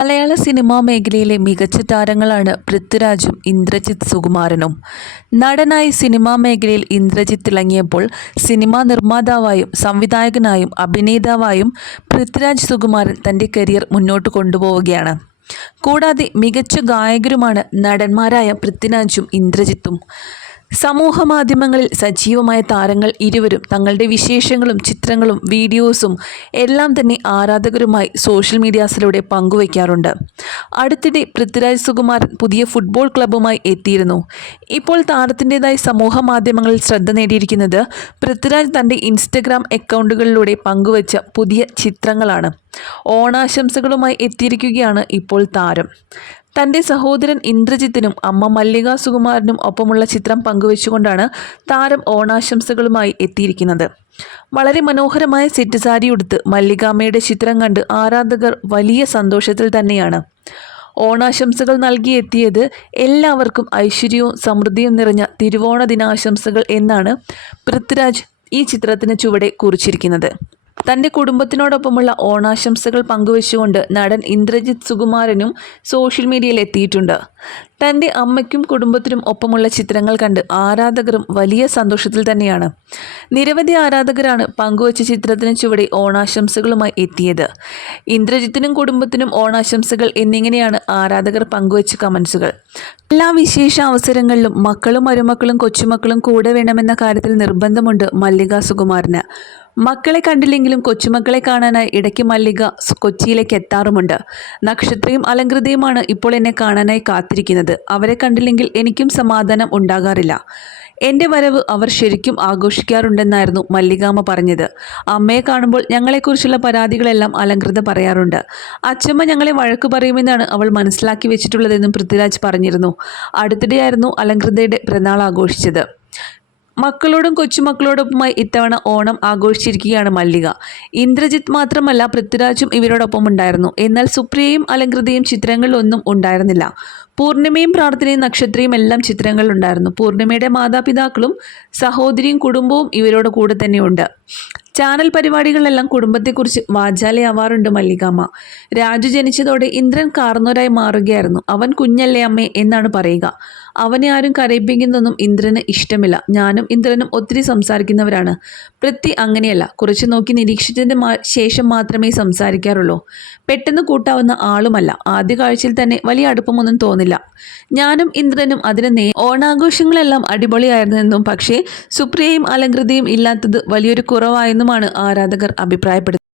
മലയാള cinema മേഖലയിലെ മികച്ച താരങ്ങളാണ് പൃഥ്വിരാജും ഇന്ദ്രജിത്ത് സുകുമാരനും. നടനായി സിനിമാ മേഖലയിൽ ഇന്ദ്രജിത്ത് തിളങ്ങിയപ്പോൾ സിനിമാ നിർമ്മാതാവായും സംവിധായകനായും അഭിനേതാവായും പൃഥ്വിരാജ് സുകുമാരൻ തന്റെ കരിയർ മുന്നോട്ട് കൊണ്ടുപോവുകയാണ്. കൂടാതെ മികച്ച ഗായകരുമാണ് നടന്മാരായ പൃഥ്വിരാജും ഇന്ദ്രജിത്തും. സമൂഹ മാധ്യമങ്ങളിൽ സജീവമായ താരങ്ങൾ ഇരുവരും തങ്ങളുടെ വിശേഷങ്ങളും ചിത്രങ്ങളും വീഡിയോസും എല്ലാം തന്നെ ആരാധകരുമായി സോഷ്യൽ മീഡിയാസിലൂടെ പങ്കുവയ്ക്കാറുണ്ട്. അടുത്തിടെ പൃഥ്വിരാജ് സുകുമാരൻ പുതിയ ഫുട്ബോൾ ക്ലബ്ബുമായി എത്തിയിരുന്നു. ഇപ്പോൾ താരത്തിന്റെതായി സമൂഹ മാധ്യമങ്ങളിൽ ശ്രദ്ധ നേടിയിരിക്കുന്നത് പൃഥ്വിരാജ് തന്റെ ഇൻസ്റ്റഗ്രാം അക്കൗണ്ടുകളിലൂടെ പങ്കുവച്ച പുതിയ ചിത്രങ്ങളാണ്. ഓണാശംസകളുമായി എത്തിയിരിക്കുകയാണ് ഇപ്പോൾ താരം. തന്റെ സഹോദരൻ ഇന്ദ്രജിത്തിനും അമ്മ മല്ലിക സുകുമാരനും ഒപ്പമുള്ള ചിത്രം പങ്കുവെച്ചുകൊണ്ടാണ് താരം ഓണാശംസകളുമായി എത്തിയിരിക്കുന്നത്. വളരെ മനോഹരമായ സെറ്റ് സാരി ഉടുത്ത് മല്ലികാമ്മയുടെ ചിത്രം കണ്ട് ആരാധകർ വലിയ സന്തോഷത്തിൽ തന്നെയാണ്. ഓണാശംസകൾ നൽകി എത്തിയത് എല്ലാവർക്കും ഐശ്വര്യവും സമൃദ്ധിയും നിറഞ്ഞ തിരുവോണ ദിനാശംസകൾ എന്നാണ് പൃഥ്വിരാജ് ഈ ചിത്രത്തിന് ചുവടെ കുറിച്ചിരിക്കുന്നത്. തന്റെ കുടുംബത്തിനോടൊപ്പമുള്ള ഓണാശംസകൾ പങ്കുവച്ചുകൊണ്ട് നടൻ ഇന്ദ്രജിത് സുകുമാരനും സോഷ്യൽ മീഡിയയിൽ എത്തിയിട്ടുണ്ട് തന്റെ അമ്മയ്ക്കും കുടുംബത്തിനും ഒപ്പമുള്ള ചിത്രങ്ങൾ കണ്ട് ആരാധകരും വലിയ സന്തോഷത്തിൽ തന്നെയാണ്. നിരവധി ആരാധകരാണ് പങ്കുവച്ച ചിത്രത്തിന് ചുവടെ ഓണാശംസകളുമായി എത്തിയത്. ഇന്ദ്രജിത്തിനും കുടുംബത്തിനും ഓണാശംസകൾ എന്നിങ്ങനെയാണ് ആരാധകർ പങ്കുവച്ച കമൻസുകൾ എല്ലാ വിശേഷ അവസരങ്ങളിലും മക്കളും മരുമക്കളും കൊച്ചുമക്കളും കൂടെ വേണമെന്ന കാര്യത്തിൽ നിർബന്ധമുണ്ട് മല്ലിക സുകുമാരന്. മക്കളെ കണ്ടില്ലെങ്കിലും കൊച്ചുമക്കളെ കാണാനായി ഇടയ്ക്ക് മല്ലിക കൊച്ചിയിലേക്ക് എത്താറുമുണ്ട്. നക്ഷത്രയും അലങ്കൃതയുമാണ് ഇപ്പോൾ എന്നെ കാണാനായി കാത്തിരിക്കുന്നത്. അവരെ കണ്ടില്ലെങ്കിൽ എനിക്കും സമാധാനം ഉണ്ടാകാറില്ല. എന്റെ വരവ് അവർ ശരിക്കും ആഘോഷിക്കാറുണ്ടെന്നായിരുന്നു മല്ലികാമ്മ പറഞ്ഞത്. അമ്മയെ കാണുമ്പോൾ ഞങ്ങളെക്കുറിച്ചുള്ള പരാതികളെല്ലാം അലങ്കൃത പറയാറുണ്ട്. അച്ഛമ്മ ഞങ്ങളെ വഴക്ക് പറയുമെന്നാണ് അവൾ മനസ്സിലാക്കി വെച്ചിട്ടുള്ളതെന്നും പൃഥ്വിരാജ് പറഞ്ഞിരുന്നു. അടുത്തിടെയായിരുന്നു അലങ്കൃതയുടെ പിറന്നാൾ ആഘോഷിച്ചത്. മക്കളോടും കൊച്ചുമക്കളോടൊപ്പമായി ഇത്തവണ ഓണം ആഘോഷിച്ചിരിക്കുകയാണ് മല്ലിക. ഇന്ദ്രജിത്ത് മാത്രമല്ല പൃഥ്വിരാജും ഇവരോടൊപ്പം ഉണ്ടായിരുന്നു. എന്നാൽ സുപ്രിയയും അലങ്കൃതയും ചിത്രങ്ങളിലൊന്നും ഉണ്ടായിരുന്നില്ല. പൂർണിമയും പ്രാർത്ഥനയും നക്ഷത്രയും എല്ലാം ചിത്രങ്ങളിലുണ്ടായിരുന്നു. പൂർണിമയുടെ മാതാപിതാക്കളും സഹോദരിയും കുടുംബവും ഇവരോട് കൂടെ തന്നെയുണ്ട്. ചാനൽ പരിപാടികളിലെല്ലാം കുടുംബത്തെക്കുറിച്ച് വാചാലയാവാറുണ്ട് മല്ലികാമ്മ. രാജു ജനിച്ചതോടെ ഇന്ദ്രൻ കാർന്നോരായി മാറുകയായിരുന്നു. അവൻ കുഞ്ഞല്ലേ അമ്മേ എന്നാണ് പറയുക. അവനെ ആരും കരയിപ്പിക്കുന്നതൊന്നും ഇന്ദ്രന് ഇഷ്ടമില്ല. ഞാനും ഇന്ദ്രനും ഒത്തിരി സംസാരിക്കുന്നവരാണ്. പൃഥ്വി അങ്ങനെയല്ല. കുറച്ച് നോക്കി നിരീക്ഷിച്ചതിന് ശേഷം മാത്രമേ സംസാരിക്കാറുള്ളൂ. പെട്ടെന്ന് കൂട്ടാവുന്ന ആളുമല്ല. ആദ്യ കാഴ്ചയിൽ തന്നെ വലിയ അടുപ്പമൊന്നും തോന്നില്ല. ഞാനും ഇന്ദ്രനും അതിന് നേ ഓണാഘോഷങ്ങളെല്ലാം അടിപൊളിയായിരുന്നെന്നും പക്ഷേ സുപ്രിയയും അലങ്കൃതയും ഇല്ലാത്തത് വലിയൊരു കുറവായെന്നുമാണ് ആരാധകർ അഭിപ്രായപ്പെടുന്നത്.